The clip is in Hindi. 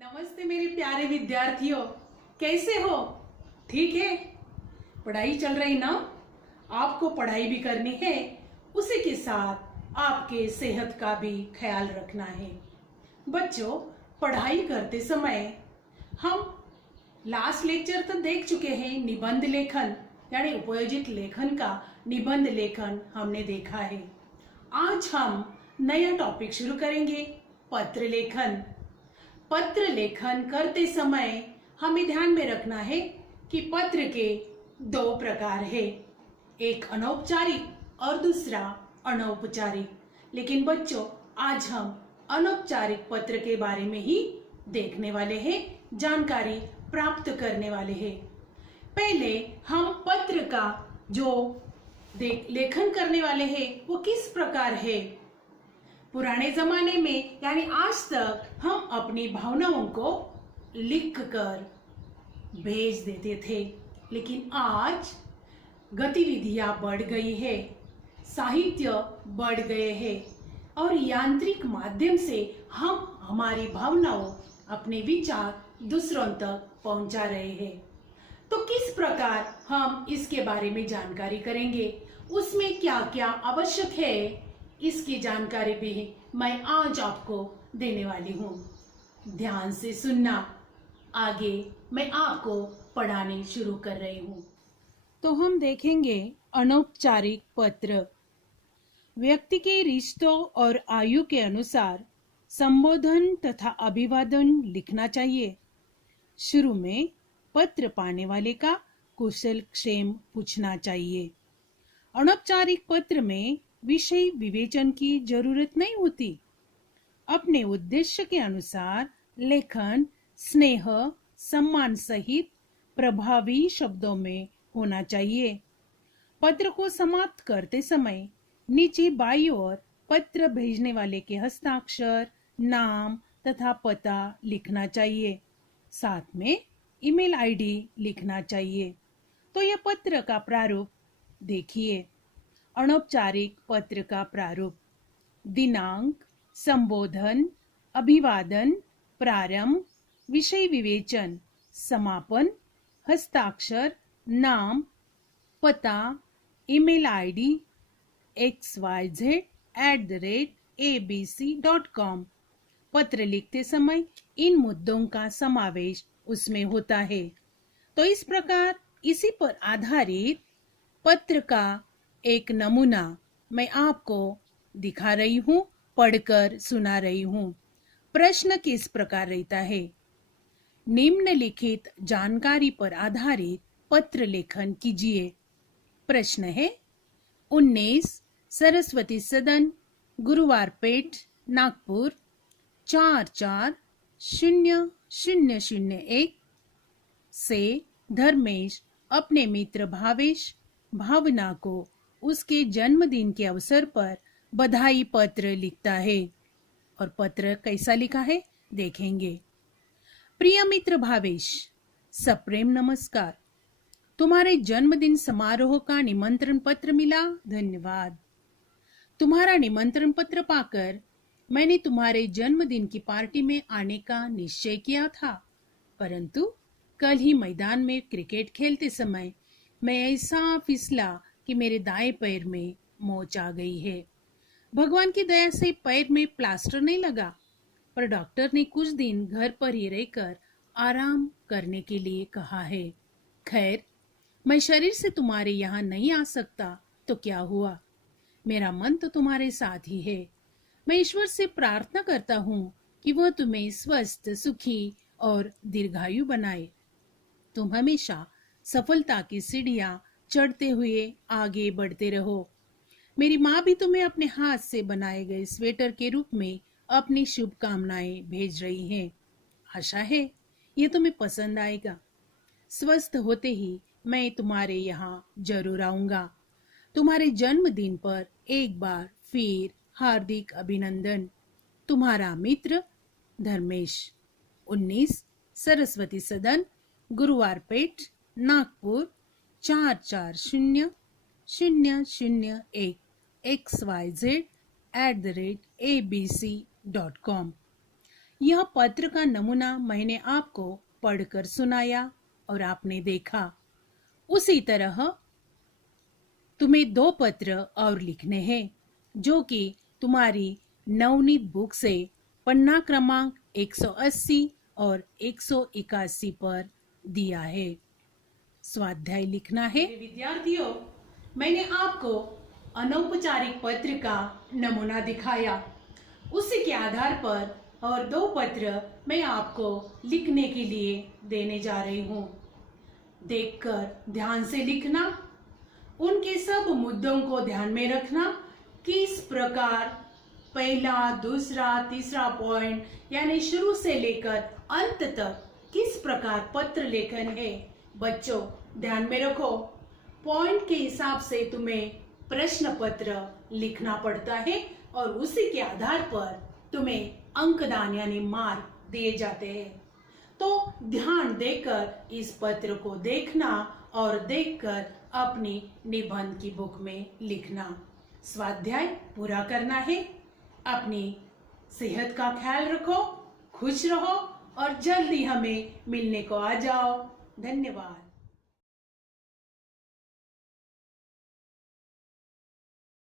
नमस्ते मेरे प्यारे विद्यार्थियों, कैसे हो? ठीक है। पढ़ाई चल रही ना? आपको पढ़ाई भी करनी है, उसी के साथ आपके सेहत का भी ख्याल रखना है। बच्चों, पढ़ाई करते समय हम लास्ट लेक्चर तो देख चुके हैं, निबंध लेखन यानी उपयोजित लेखन का निबंध लेखन हमने देखा है। आज हम नया टॉपिक शुरू करेंगे, पत्र लेखन। पत्र लेखन करते समय हमें ध्यान में रखना है कि पत्र के दो प्रकार है, एक अनौपचारिक और दूसरा अनौपचारिक। लेकिन बच्चों, आज हम अनौपचारिक पत्र के बारे में ही देखने वाले हैं, जानकारी प्राप्त करने वाले हैं। पहले हम पत्र का जो लेखन करने वाले हैं वो किस प्रकार है। पुराने जमाने में यानी आज तक हम अपनी भावनाओं को लिखकर भेज देते थे, लेकिन आज गतिविधियां बढ़ गई है, साहित्य बढ़ गए हैं और यांत्रिक माध्यम से हम हमारी भावनाओं, अपने विचार दूसरों तक पहुंचा रहे हैं। तो किस प्रकार हम इसके बारे में जानकारी करेंगे, उसमें क्या क्या आवश्यक है, इसकी जानकारी भी मैं आज आपको देने वाली हूँ। ध्यान से सुनना। आगे मैं आपको पढ़ाने शुरू कर रही हूँ। तो हम देखेंगे अनौपचारिक पत्र। व्यक्ति के रिश्तों और आयु के अनुसार संबोधन तथा अभिवादन लिखना चाहिए। शुरू में पत्र पाने वाले का कुशल क्षेम पूछना चाहिए। अनौपचारिक पत्र में विषय विवेचन की जरूरत नहीं होती। अपने उद्देश्य के अनुसार लेखन स्नेह सम्मान सहित प्रभावी शब्दों में होना चाहिए। पत्र को समाप्त करते समय नीचे बाईं ओर पत्र भेजने वाले के हस्ताक्षर, नाम तथा पता लिखना चाहिए। साथ में ईमेल आईडी लिखना चाहिए। तो यह पत्र का प्रारूप देखिए। अनौपचारिक पत्र का प्रारूप: दिनांक, संबोधन, अभिवादन, प्रारंभ, विषय विवेचन, समापन, हस्ताक्षर, नाम, पता, ईमेल आईडी xyz@abc.com। पत्र लिखते समय इन मुद्दों का समावेश उसमें होता है। तो इस प्रकार इसी पर आधारित पत्र का एक नमूना मैं आपको दिखा रही हूँ, पढ़कर सुना रही हूँ। प्रश्न किस प्रकार रहता है? निम्नलिखित जानकारी पर आधारित पत्र लेखन कीजिए। प्रश्न है: 19 सरस्वती सदन, गुरुवार पेट, नागपुर 440001 से धर्मेश अपने मित्र भावेश भावना को उसके जन्मदिन के अवसर पर बधाई पत्र लिखता है। और पत्र कैसा लिखा है देखेंगे। प्रिय मित्र भावेश, सप्रेम नमस्कार। तुम्हारे जन्मदिन समारोह का निमंत्रण पत्र मिला, धन्यवाद। तुम्हारा निमंत्रण पत्र पाकर मैंने तुम्हारे जन्मदिन की पार्टी में आने का निश्चय किया था, परंतु कल ही मैदान में क्रिकेट खेलते समय मैं ऐसा फिसला कि मेरे दाएं पैर में मोच आ गई है। भगवान की दया से पैर में प्लास्टर नहीं लगा, पर डॉक्टर ने कुछ दिन घर पर ही रहकर आराम करने के लिए कहा है। खैर, मैं शरीर से तुम्हारे यहाँ नहीं आ सकता तो क्या हुआ, मेरा मन तो तुम्हारे साथ ही है। मैं ईश्वर से प्रार्थना करता हूँ कि वह तुम्हें स्वस्थ, सुखी और दीर्घायु बनाए। तुम हमेशा सफलता की सीढ़ियां चढ़ते हुए आगे बढ़ते रहो। मेरी माँ भी तुम्हें अपने हाथ से बनाए गए स्वेटर के रूप में अपनी शुभकामनाएं भेज रही हैं। आशा है ये तुम्हें पसंद आएगा। स्वस्थ होते ही मैं तुम्हारे यहाँ जरूर आऊंगा। तुम्हारे जन्मदिन पर एक बार फिर हार्दिक अभिनंदन। तुम्हारा मित्र धर्मेश। 19 सरस्वती सदन, गुरुवार पेट, नागपुर 440001 xyz@abc.com। यह पत्र का नमूना मैंने आपको पढ़कर सुनाया और आपने देखा। उसी तरह तुम्हें 2 पत्र और लिखने हैं जो कि तुम्हारी नवनीत बुक से पन्ना क्रमांक 180 और 181 पर दिया है। स्वाध्याय लिखना है। विद्यार्थियों, मैंने आपको अनौपचारिक पत्र का नमूना दिखाया। उसी के आधार पर और 2 पत्र मैं आपको लिखने के लिए देने जा रही हूँ। देखकर ध्यान से लिखना, उनके सब मुद्दों को ध्यान में रखना। किस प्रकार पहला, दूसरा, तीसरा पॉइंट यानी शुरू से लेकर अंत तक किस प्रकार पत्र लेखन है। बच्चों ध्यान में रखो, पॉइंट के हिसाब से तुम्हें प्रश्न पत्र लिखना पड़ता है और उसी के आधार पर तुम्हें अंकदान यानी मार्क दिए जाते हैं। तो ध्यान देकर इस पत्र को देखना और देखकर अपनी निबंध की बुक में लिखना। स्वाध्याय पूरा करना है। अपनी सेहत का ख्याल रखो, खुश रहो और जल्दी हमें मिलने को आ जाओ। धन्यवाद।